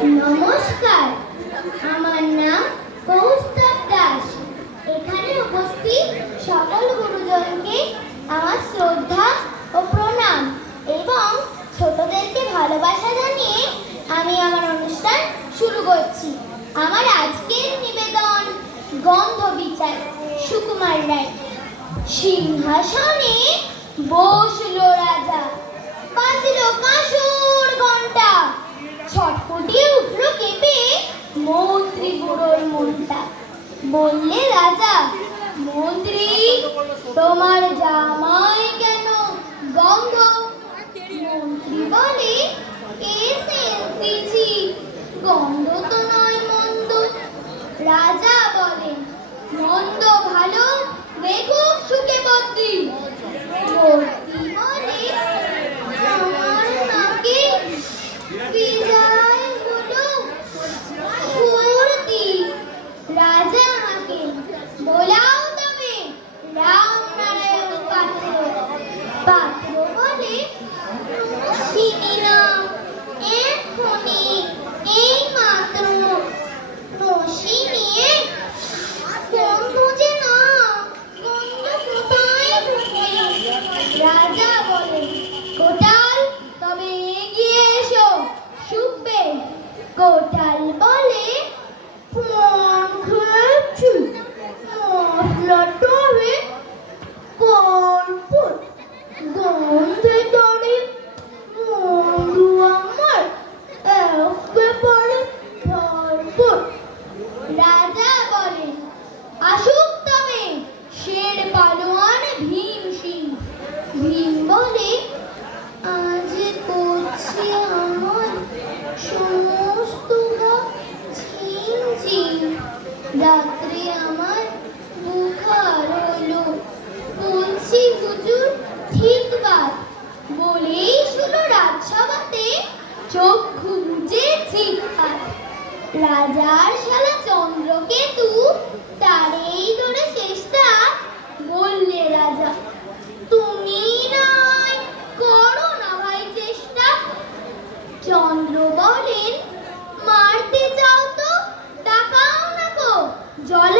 নমস্কার, আমার নাম কৌস্তব দাস। এখানে উপস্থিত সকল গুরুজনকে আমার শ্রদ্ধা ও প্রণাম এবং ছোটদেরকে ভালোবাসা জানিয়ে আমি আমার অনুষ্ঠান শুরু করছি। আমার আজকের নিবেদন গন্ধ বিচার, সুকুমার রায়। সিংহাসনে বসলো রাজা, বাজলো কাঁসর ঘণ্টা, ছটফটিয়ে উঠলো কেঁপে মন্ত্রী বুড়োর মনটা। বললে রাজা, মন্ত্রী তোমার জামাই কেন গন্ধ? মন্ত্রী বলে, এসেছি, গন্ধ তো নয় মন্দ। রাজা বলেন, মন্দ ভালো দেখুক সুখে বদ্রি। বদ্রি বলে, আমার নাকে বিজয় হলো সর্দি। রাজা হাঁকেন, বোলাও তবে রামনারায়ণ পাত্র। পাত্র বলে, চিনি না, এক্ষুনি এই মাত্র রশি নিয়ে গন্ধ যে না, গন্ধ কোথায় ঢুকে? রাজা বলেন, কোটাল তবে এগিয়ে এসো, শুকবে। কোটাল বলে, ফোন খেয়েছি, মশলাটা হবে কর্পূর, গন্ধে ধরে বন্ধু আমার একেবারে ভরপুর। রাজা বলেন, আসুক তবে শের পালোয়ান ভীম সিং। ভীম বলে, আজ করছে আমার সমস্ত গা ঝিমঝিম। রাত্রে আমার বুখার হলো, বলছি হুজুর ঠিক বাত। বলেই শুনো রাজসভাতে চক্ষু বুজে চিৎকার। রাজার শালা চন্দ্রকেতু, তারেই ধরে চেষ্টা। বললে রাজা, তুমি নয় করো না ভাই চেষ্টা। চন্দ্র বলেন, মারতে চাও তো তাকাও না গো, জল